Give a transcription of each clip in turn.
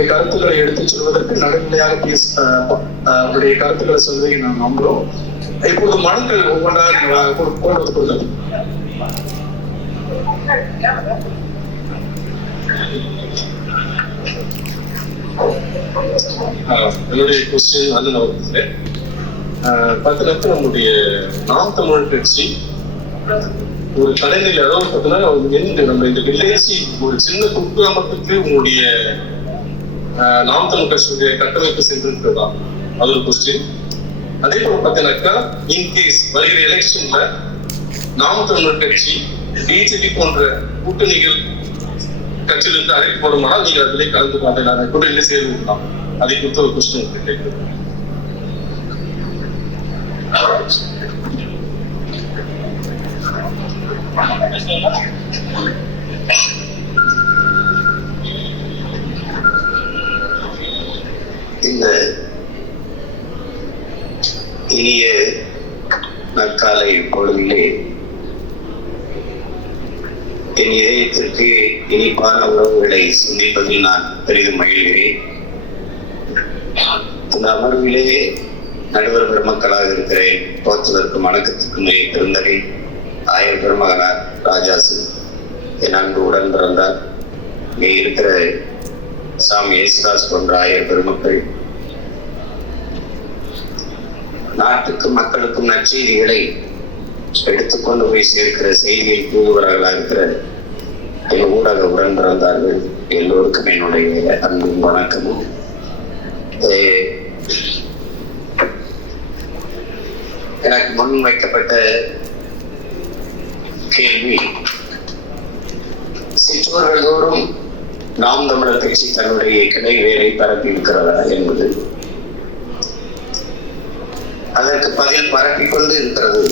அவருடைய கருத்துக்களை எடுத்துச் சொல்வதற்கு நடுநிலையாக பேச அவருடைய கருத்துக்களை சொல்வதை நாம் நம்புறோம். இப்போது மனுக்கள் ஒவ்வொன்றாக கொண்டு வந்து ஆஹ் என்னுடைய கொஸ்டின் வந்து நான் பார்த்தீங்கன்னா நம்முடைய நாம் தமிழ் கட்சி ஒரு கலைஞர் அதாவது பார்த்தீங்கன்னா நம்ம இந்த வில்லேஜ் ஒரு சின்ன குக்கிராமத்துக்கு உங்களுடைய நாமக்கல் கட்சியுடைய கட்டமைப்பு சென்றிருக்கிறதா? அது ஒரு கொஸ்டின் அதே போல பார்த்தீங்கன்னாக்கா இன்கேஸ் வருகிற எலெக்ஷன்ல நாம் தமிழர் கட்சி பிஜேபி போன்ற கூட்டணிகள் கட்சியிலிருந்து அழைக்கப்படுமானால் நீங்கள் அதிலே கலந்து கொள்ளலாம் கூட்டணியிலே சேர்ந்துக்கலாம் அதை குறித்த ஒரு கொஸ்டின் கேட்கிறது Thank you. இந்த இனிய நற்காலை பொழுதிலே என் இதயத்திற்கு இனிப்பான உறவுகளை சந்திப்பதில் நான் பெரிதும் மகிழ்கிறேன். இந்த அமர்விலே நடுவர் பெருமக்களாக இருக்கிறேன். போற்றுவதற்கும் வணக்கத்துக்கும் இருந்தவை ஆயர் பெருமகனார் ராஜாசு என் அன்பு உடன் பிறந்தார். இங்கே இருக்கிற சாமி யேசுதாஸ் போன்ற ஆயர் பெருமக்கள் நாட்டுக்கும் மக்களுக்கும் நற்செய்திகளை எடுத்துக்கொண்டு போய் சேர்க்கிற செய்தியில் தூதுவர்களாக இருக்கிற என் ஊடக உடன் பிறந்தார்கள் எல்லோருக்கும் என்னுடைய அன்பும் வணக்கமும். எனக்கு முன் வைக்கப்பட்ட கேள்வி சிற்றூர்கள் தோறும் நாம் தமிழர் கட்சி தன்னுடைய கிளை வேலை பரப்பி இருக்கிறதா என்பது. அதற்கு பதில் பரப்பிக் கொண்டு இருக்கிறது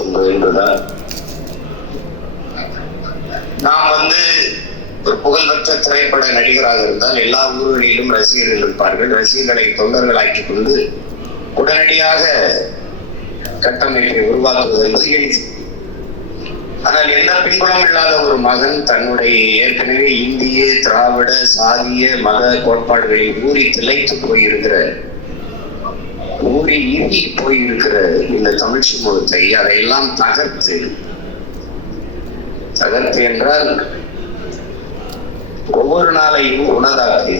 என்பதுதான் நாம் வந்து ஒரு புகழ்பெற்ற திரைப்பட நடிகராக இருந்தால் எல்லா ஊர்களிலும் ரசிகர்கள் இருப்பார்கள். ரசிகர்களை தொண்டர்களாக்கிக் கொண்டு உடனடியாக கட்டமைப்பை உருவாக்குவது என்பது எளிது. ஆனால் எந்த பின்புலம் இல்லாத ஒரு மகன் தன்னுடைய ஏற்கனவே இந்திய திராவிட சாதிய மத கோட்பாடுகளில் ஊறி திளைத்து போயிருக்கிற ஊறி இங்கி போயிருக்கிற இந்த தமிழ் சமூகத்தை அதையெல்லாம் தகர்த்து தகர்த்து என்றால் ஒவ்வொரு நாளையும் உணதாக்கு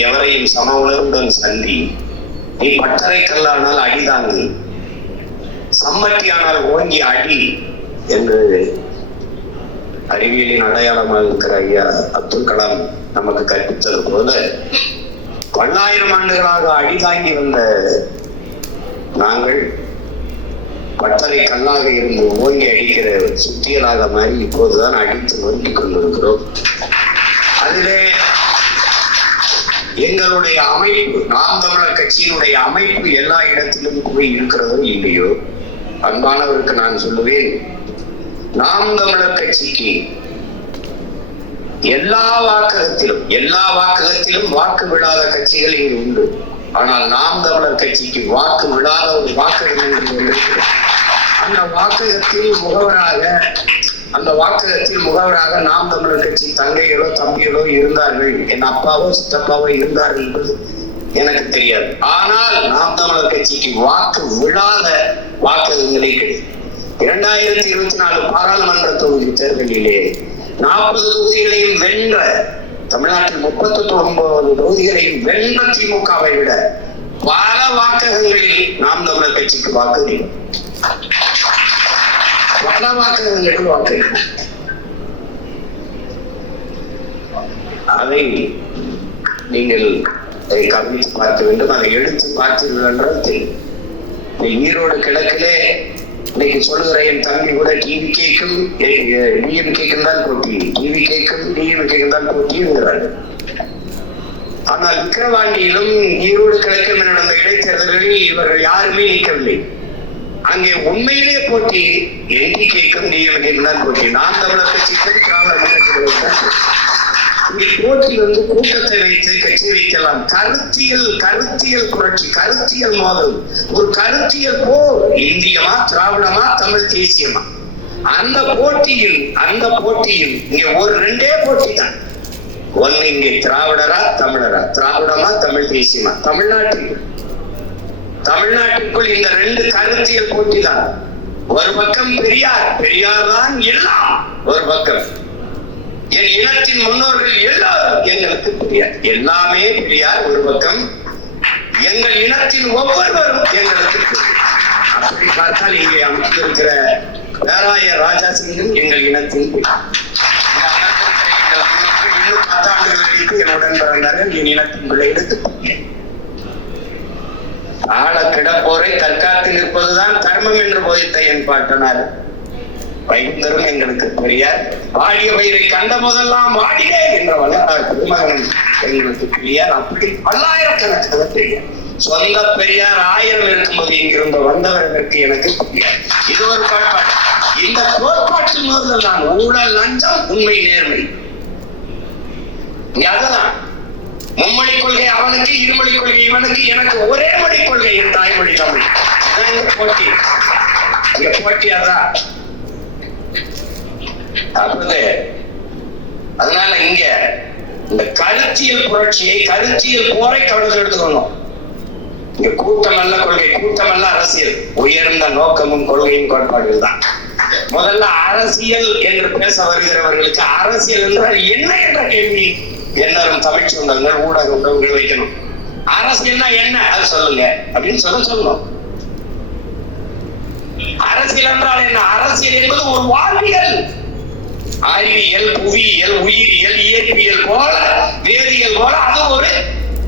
எவரையும் சம உணர்வுடன் சந்தி நீ பட்டறை கல்லானால் அடிதாங்கு சம்மட்டியானால் ஓங்கி அடி என்று அறிவியலின் அடையாளமாக இருக்கிற ஐயா அப்துல் கலாம் நமக்கு கற்பித்தது போல பல்லாயிரம் ஆண்டுகளாக அடிதாங்கி வந்த நாங்கள் பட்டறை கல்லாக இருந்து ஓங்கி அடிக்கிற சுத்தியலாக மாறி இப்போதுதான் அடித்து நொறுக்கிக் கொண்டிருக்கிறோம். அதிலே எங்களுடைய அமைப்பு நாம் தமிழர் கட்சியினுடைய அமைப்பு எல்லா இடத்திலும் போய் இருக்கிறதோ இல்லையோ? அன்பானவருக்கு நான் சொல்லுவேன் நாம் தமிழர் கட்சிக்கு எல்லா வாக்ககத்திலும் எல்லா வாக்ககத்திலும் வாக்கு விடாத கட்சிகள் இங்கு உண்டு. ஆனால் நாம் தமிழர் கட்சிக்கு வாக்கு விடாத ஒரு வாக்ககம் அந்த வாக்ககத்தில் முகவராக அந்த வாக்ககத்தில் முகவராக நாம் தமிழர் கட்சி தங்கைகளோ தம்பிகளோ இருந்தார்கள். என் அப்பாவோ சித்தப்பாவோ இருந்தார்கள் என்பது எனக்கு தெரியாது. ஆனால் நாம் தமிழர் கட்சிக்கு வாக்கு விழாத வாக்ககங்களே கிடையாது இரண்டாயிரத்தி இருபத்தி நாலு பாராளுமன்ற தொகுதி தேர்தலிலே நாற்பது தொகுதிகளையும் வென்ற தமிழ்நாட்டில் முப்பத்தி ஒன்பது தொகுதிகளையும் வெல்ல திமுகவை விட பல வாக்ககங்களில் நாம் தமிழர் கட்சிக்கு வாக்கு பல வாக்ககங்களிடம் வாக்கு அதை நீங்கள் அதை கவனித்து பார்க்க வேண்டும். அதை எடுத்து பார்த்தீர்கள் என்றால் தெரியும் ஈரோடு கிழக்கிலே இன்னைக்கு சொல்லுகிற என் தம்பி கூட டிவி கேக்கும் டிஎம் கேக்கும் தான் போட்டி. டிவி கேக்கும் டிஎம் கேக்கும் தான் போட்டிங்கிறாள் ஆனால் விக்கிரவாண்டியிலும் ஈரோடு கிழக்கும் நடந்த இடைத்தேர்தலில் இவர்கள் யாருமே நிற்கவில்லை. அங்கே உண்மையிலே போட்டி என் கேக்கும் டிஎம் கேக்கும் தான் போட்டி. நான் தமிழர் கட்சிக்கும் திராவிட முன்னேற்ற கழகம் வந்து கூட்டத்தை வைத்து கட்சி வைக்கலாம். கருத்தியல் கருத்தியல் புரட்சி கருத்தியல் மோதல். ஒரு கருத்தியல் போர். இந்தியமா திராவிடமா தமிழ் தேசியமா? அந்த போட்டியில் அந்த போட்டியில் இங்க ஒரு ரெண்டே போட்டி தான். ஒன்னு இங்கே திராவிடரா தமிழரா? திராவிடமா தமிழ் தேசியமா? தமிழ்நாட்டில். தமிழ்நாட்டுக்குள் இந்த ரெண்டு கருத்தியல் போட்டிதான் ஒரு பக்கம் பெரியார். பெரியார் தான் எல்லாம் ஒரு பக்கம். என் இனத்தின் முன்னோர்கள் எல்லாரும் எங்களுக்கு பெரியார். எல்லாமே பெரியார் ஒரு பக்கம். எங்கள் இனத்தின் ஒவ்வொருவரும் எங்களுக்கு அப்படி பார்த்தால் இங்கே அமைந்திருக்கிற பேராய ராஜா சிங்கும் எங்கள் இனத்தின் இன்னும் பத்தாண்டுகள் கழித்து என்னுடன் பிறந்தார்கள் என் இனத்தின் பிள்ளை பெரியார். ஆழ கிடப்போரை தற்காத்து நிற்பதுதான் தர்மம் என்று போதித்த என் பாட்டனார். வைகுந்தரும் எங்களுக்கு பெரியார் வாடிய பயிரை கண்ட போதெல்லாம் வாடிக என்ற வல்லரார் திருமகன் எங்களுக்கு பெரியார் அப்படி பல்லாயிரக்கணக்கான பெரியார் சொந்த பெரியார் ஆயிரம் இருக்கும்போது இங்கிருந்து வந்தவர்களுக்கு எனக்கு பெரியார் இது ஒரு கோட்பாடு. இந்த கோட்பாட்டின் முதல் நான் ஊழல் லஞ்சம் உண்மை நேர்மை. அதுதான் மும்மொழி கொள்கை அவனுக்கு இருமொழி கொள்கை இவனுக்கு எனக்கு ஒரே மொழி கொள்கை என் தாய்மொழி தமிழ். போட்டி. போட்டி அதான் அப்போது அதனால இங்க இந்த கருத்தியல் புரட்சியை கருத்தியல் போரை கவனத்தில் எடுத்துக்கணும். இங்க கூட்டம் அல்ல கொள்கை கூட்டம் அல்ல அரசியல். உயர்ந்த நோக்கமும் கொள்கையும் கோட்பாடுகள் தான் முதல்ல அரசியல் என்று பேச வருகிறவர்களுக்கு அரசியல் என்றால் என்ன என்ற கேள்வி? எல்லாரும் தமிழ் சொந்தங்கள் ஊடக உறவுகள் வைக்கணும். அரசியல்னா என்ன? அது சொல்லுங்க. அப்படின்னு சொல்ல சொல்லணும். அரசியல் என்றால் என்ன? அரசியல் என்பது ஒரு வாழ்வியல். அறிவியல் புவியியல் உயிரியல் இயற்பியல் போல வேதியியல் போல அது ஒரு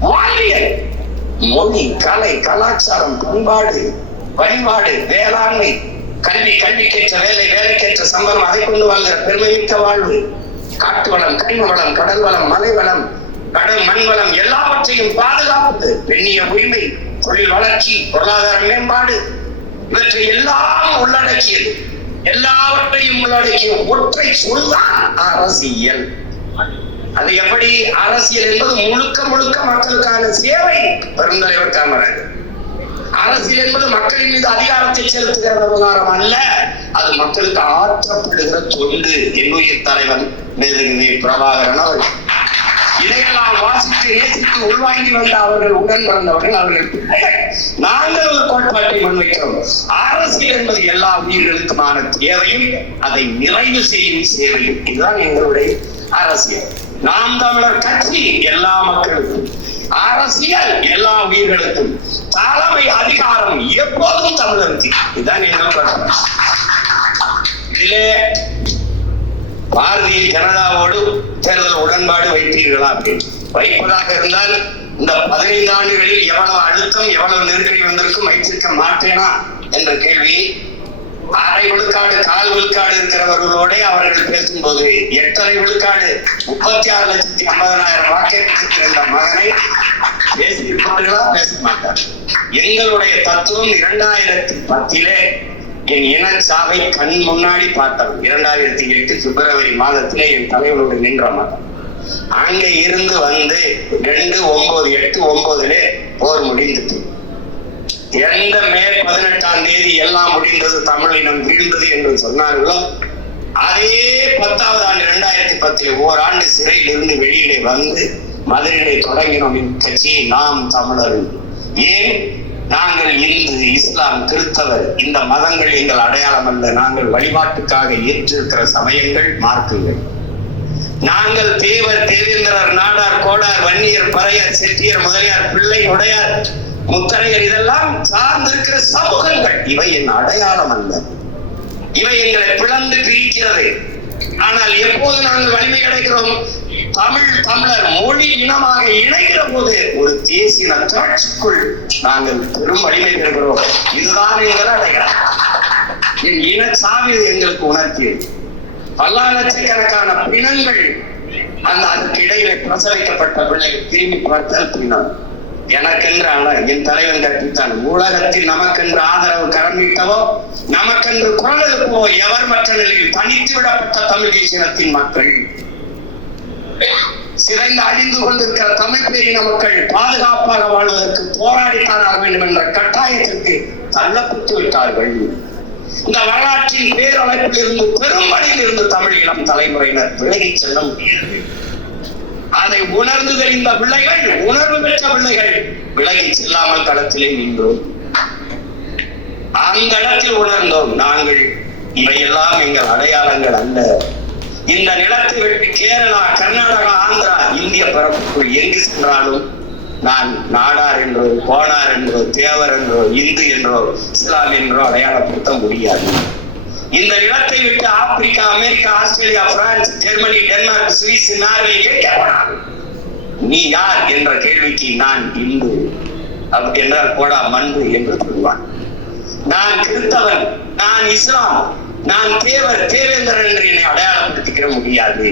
வாழ்வியல். மொழி கலை கலாச்சாரம் பண்பாடு வழிபாடு வேளாண்மை கல்வி கல்விக்கேற்ற வேலை வேலைக்கேற்ற சம்பளம் அதை கொண்டு வாழ்கிற பெருமைமிக்க வாழ்வு. காட்டு வளம் கனிம வளம் கடல் வளம் மலை வளம் கடல் மண் வளம் எல்லாவற்றையும் பாதுகாப்பது. பெண்ணிய உரிமை தொழில் வளர்ச்சி பொருளாதார மேம்பாடு இவற்றை எல்லாம் உள்ளடக்கியது. எல்லாவற்றையும் உள்ளடக்கிய ஒற்றை சொல்தான் அரசியல். அது எப்படி? அரசியல் என்பது முழுக்க முழுக்க மக்களுக்கான சேவை பெருந்தலைவர் காமராஜர் அரசியல் என்பது மக்களின் மீது அதிகாரத்தை செலுத்துகிற விவகாரம் அல்ல அது மக்களுக்கு ஆற்றப்படுகிற தொண்டு என்னுயிர் தலைவன் மேதகிரி பிரபாகரன் அவர்கள். இதையெல்லாம் வாசித்து நேசித்து உள்வாங்கி வந்த அவர்கள் உடன் பிறந்தவர்கள் அவர்கள். நாங்கள் ஒரு கோட்பாட்டை முன்வைக்கிறோம். அரசியல் என்பது எல்லா உயிர்களுக்குமான தேவையும் அதை நிறைவு செய்யும் சேவையும். இதுதான் எங்களுடைய அரசியல். நாம் தமிழர் கட்சி எல்லா மக்களுக்கும் அரசியல் எல்லா உயிர்களுக்கும் தலைமை அதிகாரம் எப்போதும் தமிழருக்கு. இதுதான் எங்கள் இதிலே பாரதிய ஜனதாவோடு தேர்தல் உடன்பாடு வைத்தீர்களா அப்படின்னு. வைப்பதாக இருந்தால் இந்த பதினைந்து ஆண்டுகளில் எவ்வளவு அழுத்தம் எவ்வளவு நெருக்கடி வந்திருக்கும் வைத்திருக்க மாட்டேனா என்ற கேள்வி. அரை விழுக்காடு கால் விழுக்காடு இருக்கிறவர்களோட அவர்கள் பேசும்போது எட்டரை விழுக்காடு முப்பத்தி ஆறு லட்சத்தி ஐம்பதனாயிரம் வாக்கெடுத்திருக்கிற இருந்த மகனை பேசியிருப்பார்களா பேச மாட்டார் எங்களுடைய தத்துவம் இரண்டாயிரத்தி பத்திலே என் இனச்சாவை கண் முன்னாடி பார்த்தவன். இரண்டாயிரத்தி எட்டு பிப்ரவரி மாதத்திலே என் தலைவனோடு நின்ற மதம் அங்க இருந்து வந்து ரெண்டு ஒன்பது எட்டு ஒன்பதுல போர் முடிந்தது. எந்த மே பதினெட்டாம் தேதி எல்லாம் முடிந்தது தமிழினம் வீழ்ந்தது என்று சொன்னார்களோ அதே பத்தாவது ஆண்டு இரண்டாயிரத்தி பத்தில் ஓராண்டு சிறையில் இருந்து வெளியிலே வந்து மதுரையிலே தொடங்கினோம். கட்சி நாம் தமிழர் ஏன்? நாங்கள் இந்து இஸ்லாம் கிறிஸ்தவர். இந்த மதங்கள் எங்கள் அடையாளம் அல்ல. நாங்கள் வழிபாட்டுக்காக ஏற்றிருக்கிற சமயங்கள் மார்க்குங்கள் நாங்கள் தேவர் தேவேந்திரர் நாடார் கோடார் வன்னியர் பறையர் செட்டியர் முதலியார் பிள்ளை உடையார் முத்தரையர் இதெல்லாம் சார்ந்திருக்கிற சமூகங்கள். இவை என் அடையாளம் அல்ல. இவை எங்களை பிளந்து பிரிக்கிறது. ஆனால் எப்போது நாங்கள் வலிமை அடைகிறோம்? தமிழ் தமிழர் மொழி இனமாக இணைகிற போது ஒரு தேசிய நற்றாட்சிக்குள் நாங்கள் பெரும் வலிமை பெறுகிறோம். இதுதான் எங்கள் என் என் இனச்சாவி எங்களுக்கு உணர்த்தியது பல லட்சக்கணக்கான பிணங்கள் அந்த அதுக்கு இடையிலே பிரசவிக்கப்பட்ட பிள்ளைகள் திரும்பி பார்த்தால் பிணம் எனக்கென்று அல்ல என் தலைவன் கற்பித்தான் உலகத்தில் நமக்கென்று ஆதரவு கரம் நீட்டவோ நமக்கென்று குரல் எழுப்பவோ எவர் மற்ற நிலையில் தனித்து விடப்பட்ட தமிழ் தேசியத்தின் மக்கள்? சிதைந்து அழிந்து கொண்டிருக்கிற தமிழ் பேரின மக்கள் பாதுகாப்பாக வாழ்வதற்கு போராடித்தான் ஆக வேண்டும் என்ற கட்டாயத்திற்கு தள்ளப்பட்டு விட்டார்கள். இந்த வரலாற்றின் பேரமைப்பில் இருந்து பெரும்படியில் இருந்து தமிழ் இளம் தலைமுறையினர் விலகி செல்ல முடியாது அதை உணர்ந்து தெரிந்த பிள்ளைகள் உணர்வு பெற்ற பிள்ளைகள் விலகி செல்லாமல் களத்திலே நின்றோம். அந்த இடத்தில் உணர்ந்தோம் நாங்கள் இவையெல்லாம் எங்கள் அடையாளங்கள் அல்ல. இந்த நிலத்தை விட்டு கேரளா கர்நாடகா ஆந்திரா இந்திய பரப்புக்குள் எங்கு சென்றாலும் நான் நாடார் என்றோ கோனார் என்றோ தேவர் என்றோ இந்து என்றோ இஸ்லாம் என்றோ அடையாளப்படுத்த முடியாது. இந்த நிலத்தை விட்டு Africa America Australia France Germany Denmark Swiss Norway கேட்கப்படாது நீ யார் என்ற கேள்விக்கு நான் இந்து. அப்படி என்றால் போடா மண்டு என்று சொல்வான். நான் கிறிஸ்தவன் நான் இஸ்லாம். நான் தேவர் தேவேந்திரன் என்று என்னை அடையாளப்படுத்திக்கிற முடியாது.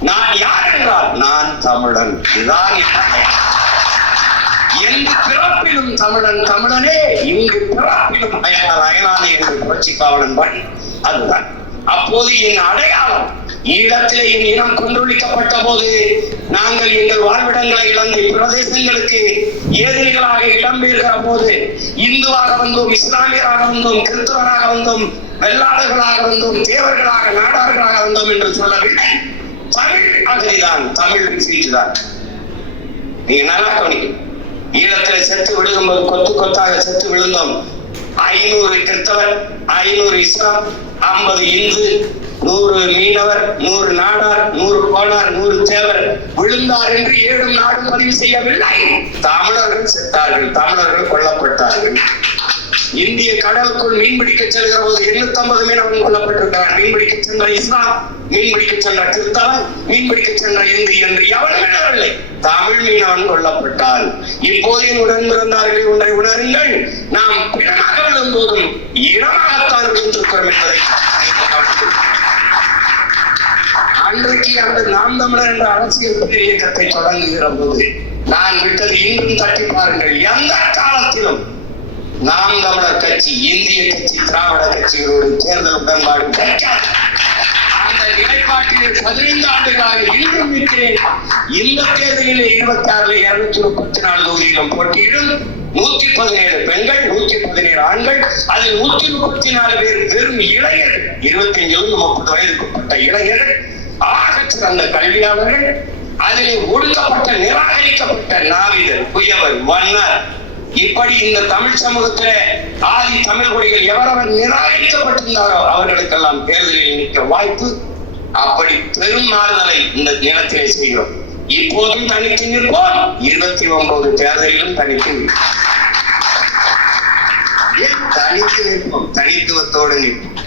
நான் யார் என்றால் நான் தமிழன். இதுதான் என் பிறப்பிலும் தமிழன் தமிழனே இங்கு பிறப்பிலும் அயனார் அயனானே என்று புரட்சி காவலன் பணி அதுதான். அப்போது என் அடையாளம் ஈழத்திலே என் இனம் கொன்றொழிக்கப்பட்ட போது நாங்கள் எங்கள் வாழ்விடங்களை இழந்து பிரதேசங்களுக்கு ஏதிரிகளாக இடம்பெறுகிற போது இந்துவாக வந்தோம் இஸ்லாமியராக வந்தோம் கிறிஸ்தவராக வந்தோம் வெள்ளாளர்களாக வந்தோம் தேவர்களாக நாடார்களாக வந்தோம் என்று சொல்லவில்லை. தமிழ் அகதிதான் தமிழ் சீட்டுதான் நீங்க நல்லா கவனிக்கணும். ஈழத்துல செத்து விழுகும்போது கொத்து கொத்தாக செத்து விழுந்தோம். ஐநூறு கிறிஸ்தவர் ஐநூறு இஸ்லாம் ஐம்பது இந்து நூறு மீனவர் நூறு நாடார் நூறு கோனார் நூறு தேவர் விழுந்தார் என்று ஏழு நாடு பதிவு செய்யவில்லை. தமிழர்கள் செத்தார்கள் தமிழர்கள் கொல்லப்பட்டார்கள். இந்திய கடலுக்குள் மீன்பிடிக்க செல்கிற போது எண்ணூத்தி ஐம்பது மீனவன் கொல்லப்பட்டிருக்கிறார் மீன்பிடிக்க சென்ற இஸ்லாம் மீன்பிடிக்க சென்ற கிறிஸ்தவன் மீன்பிடிக்க சென்ற இந்து என்று எவன் விடவில்லை தமிழ் மீனவன் கொல்லப்பட்டால் இப்போது என் உடன் பிறந்தார்கள் ஒன்றை உணருங்கள். நாம் பிணமாக விழும்போதும் இனமாகத்தான் விழுந்திருக்கிறோம் என்பதை அன்றைக்கு அந்த நாம் தமிழர் என்ற அரசியல் பேர் இயக்கத்தை தொடங்குகிற போது நான் விட்டது இன்றும் தட்டி பாருங்கள். எந்த காலத்திலும் நாம் தமிழர் கட்சி இந்திய கட்சி திராவிட கட்சிகளோடு தேர்தல் உடன்பாடு கிடைக்காது. அந்த நிலைப்பாட்டிலே பதினைந்து ஆண்டுகளாக இன்றும் இருக்கிறேன். இந்த தேர்தலில் இருபத்தி ஆறுல இருநூத்தி முப்பத்தி நாலு தொகுதியிலும் போட்டியிடும். நூத்தி பதினேழு பெண்கள் நூத்தி பதினேழு ஆண்கள் அதில் நூத்தி முப்பத்தி நாலு பேர் வெறும் இளைஞர்கள். இருபத்தி அஞ்சிலிருந்து முப்பது வயதுக்குட்பட்ட இளைஞர்கள். ஆகச் சிறந்த கல்வியாளர்கள் அதிலே ஒடுக்கப்பட்ட நிராகரிக்கப்பட்ட நாவிதர் புயவர் மன்னர் இப்படி இந்த தமிழ் சமூகத்துல ஆதி தமிழ் குடிகள் எவரவர் நிராகரிக்கப்பட்டிருந்தாரோ அவர்களுக்கெல்லாம் தேர்தலில் நிற்க வாய்ப்பு. அப்படி பெரும் மாறுதலை இந்த தினத்திலே செய்கிறோம். இப்போதும் தனித்து நிற்போம். இருபத்தி ஒன்பது தேர்தலிலும் தனித்து நிற்போம். ஏன் தனித்து நிற்போம். தனித்துவத்தோடு நிற்போம்.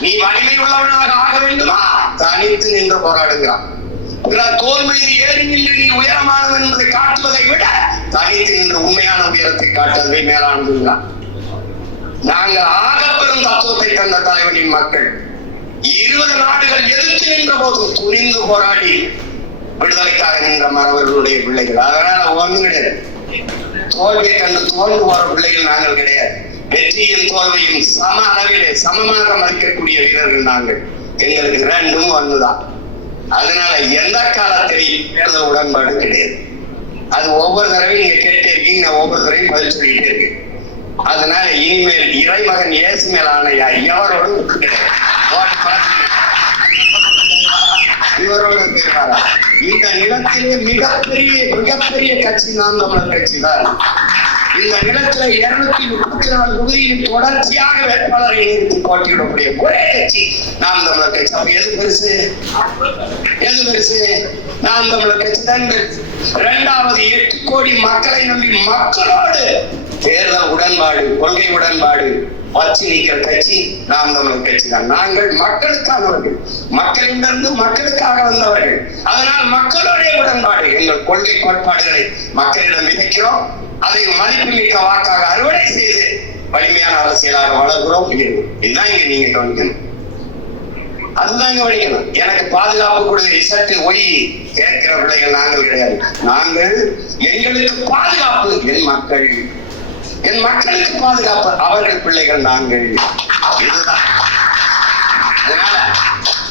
நீ வலிமை உள்ளவனாக ஆக வேண்டுமா? தனித்து நின்று போராடுகிறான். கோல் மீது ஏறி நின்று நீ உயரமானவன் என்பதை காட்டுவதை விட தனித்து நின்று உண்மையான உயரத்தை காட்டுவதை மேலானதுதான் நாங்கள் ஆக பெரும் தத்துவத்தை தந்த தலைவனின் மக்கள். இருபது நாடுகள் எதிர்த்து நின்ற போதும் துணிந்து போராடி விடுதலைக்காக நின்ற மறவர்களுடைய பிள்ளைகள். அதனால ஒன்றும் கிடையாது. தோல்வியை கண்டு தோல்வி போற பிள்ளைகள் நாங்கள் கிடையாது. வெற்றியும் தோல்வியும் சம அளவிலே சமமாக மதிக்கக்கூடிய வீரர்கள் நாங்கள். எங்களுக்கு ரெண்டும் ஒண்ணுதான் அதனால எந்த காலத்திலையும் தேர்தல் உடன்பாடு கிடையாது. அது ஒவ்வொரு தடவையும் நீங்க கேட்டே இருக்கீங்க நான் ஒவ்வொரு தடவையும் பதில் சொல்லிட்டே இருக்கேன். அதனால இனிமேல் இறைமகன் இயேசு மேல் ஆணையா கிடையாது. இவரோட இந்த நிலத்திலே மிகப்பெரிய மிகப்பெரிய கட்சி நாம் தமிழர் கட்சி தான். இந்த இடத்துல இருநூத்தி முப்பத்தி நாலு தொகுதியின் தொடர்ச்சியாக வேட்பாளரை நிறுத்தி போட்டியிடக்கூடிய ஒரே கட்சி நாம் தமிழர் கட்சி. அப்ப எது பெருசு? எது பெருசு? நாம் தமிழர் கட்சி தான் பெருசு இரண்டாவது எட்டு கோடி மக்களை நம்பி மக்களோடு தேர்தல் உடன்பாடு கொள்கை உடன்பாடு வச்சு நிற்கிற கட்சி நாம் தமிழர் கட்சி தான். நாங்கள் மக்களுக்கானவர்கள் மக்களிடமிருந்து மக்களுக்காக வந்தவர்கள். அதனால் மக்களுடைய உடன்பாடு எங்கள் கொள்கை கோட்பாடுகளை மக்களிடம் விதைக்கிறோம். அதை மதிப்புமிக்க வாக்காக அறுவடை செய்து வலிமையான அரசியலாக வளர்கிறோம். இதுதான் இங்க நீங்க கவனிக்கணும். அதுதான் கவனிக்கணும் எனக்கு பாதுகாப்பு கொடுத்த இசட்டு ஒய் கேட்கிற பிள்ளைகள் நாங்கள் கிடையாது. நாங்கள் எங்களுக்கு பாதுகாப்பு. என் மக்கள் என் மக்களுக்கு பாதுகாப்பு. அவர்கள் பிள்ளைகள் நாங்கள். இதுதான். அதனால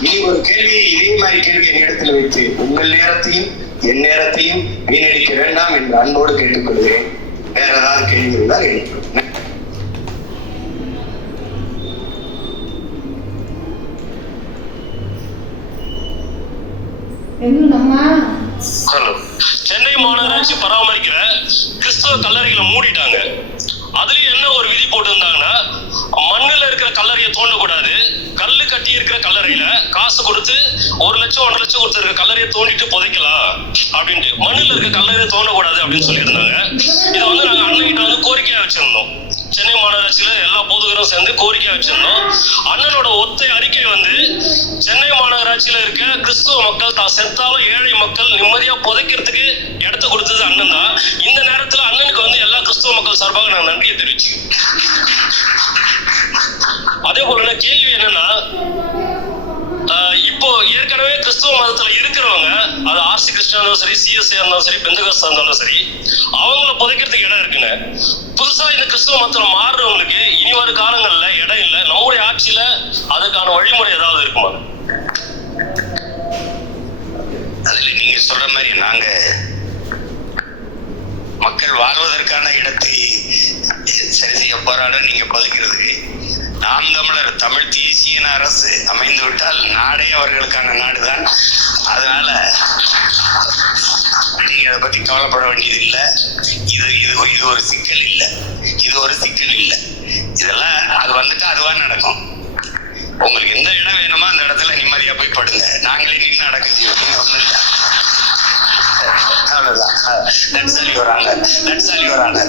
இனி ஒரு கேள்வியை இதே மாதிரி கேள்வி என் இடத்துல வைத்து உங்கள் நேரத்தையும் என் நேரத்தையும் வீணடிக்க வேண்டாம் என்று அன்போடு கேட்டுக்கொள்கிறேன். வேற ஏதாவது கேள்வி இருந்தால் சென்னை மாநகராட்சி பராமரிக்கிற கிறிஸ்தவ கல்லறைகளை மூடிட்டாங்க. அதுலயும் என்ன ஒரு விதி போட்டிருந்தாங்கன்னா மண்ணுல இருக்கிற கல்லறையை தோண்டக்கூடாது. கல்லு கட்டி இருக்கிற கல்லறையில காசு கொடுத்து ஒரு லட்சம் ஒன்றரை லட்சம் கொடுத்து இருக்க கல்லறையை தோண்டிட்டு புதைக்கலாம். அப்படின்ட்டு மண்ணுல இருக்க கல்லறையை தோண்டக்கூடாது அப்படின்னு சொல்லியிருந்தாங்க. இதை சேர்ந்து கோரிக்கை வச்சிருந்தோம். அண்ணனோட ஒத்தை அறிக்கை வந்து சென்னை மாநகராட்சியில இருக்க கிறிஸ்துவ மக்கள் தான் செத்தாலும் ஏழை மக்கள் நிம்மதியா புதைக்கிறதுக்கு இடத்த கொடுத்தது அண்ணன் தான். இந்த நேரத்துல அண்ணனுக்கு வந்து எல்லா கிறிஸ்துவ மக்கள் சார்பாக நான் நன்றியை தெரிவிச்சு அதே போல கேள்வி என்னன்னா இப்போ ஏற்கனவே கிறிஸ்துவ மதத்துல இருக்கிறவங்க அது ஆர்சி கிருஷ்ணா இருந்தாலும் சரி சிஎஸ்ஐ இருந்தாலும் சரி பெந்தகாஸ்தா இருந்தாலும் சரி அவங்கள புதைக்கிறதுக்கு இடம் இருக்குன்னு புதுசா இந்த கிறிஸ்துவ மதத்துல மாறுறவங்களுக்கு வரும் காலங்கள்ல இடம் இல்ல நம்முடைய ஆட்சியில அதுக்கான வழிமுறை ஏதாவது இருக்குமா? அதுல நீங்க சொல்ற மாதிரி நாங்க மக்கள் வாழ்வதற்கான இடத்தை சரி செய்ய போராடும் நீங்க பதுக்கிறதுக்கு நாம் தமிழர் தமிழ் தேசிய அரசு அமைந்து விட்டால் நாடே அவர்களுக்கான நாடுதான். அதனால நீங்க அதை பத்தி கவலைப்பட வேண்டியது இல்லை. இது இது இது ஒரு சிக்கல் இல்லை. இது ஒரு சிக்கல் இல்லை. இதெல்லாம் அது வந்துட்டு அதுவா நடக்கும். உங்களுக்கு எந்த இடம் வேணுமோ அந்த இடத்துல நிம்மதியா போய் படுங்க. நாங்களே நின்று அடக்கம் செய்வோம். ஒண்ணும் இல்லை. அவ்வளவுதான். நட்சாலி வராங்க நட்சாலி வராங்க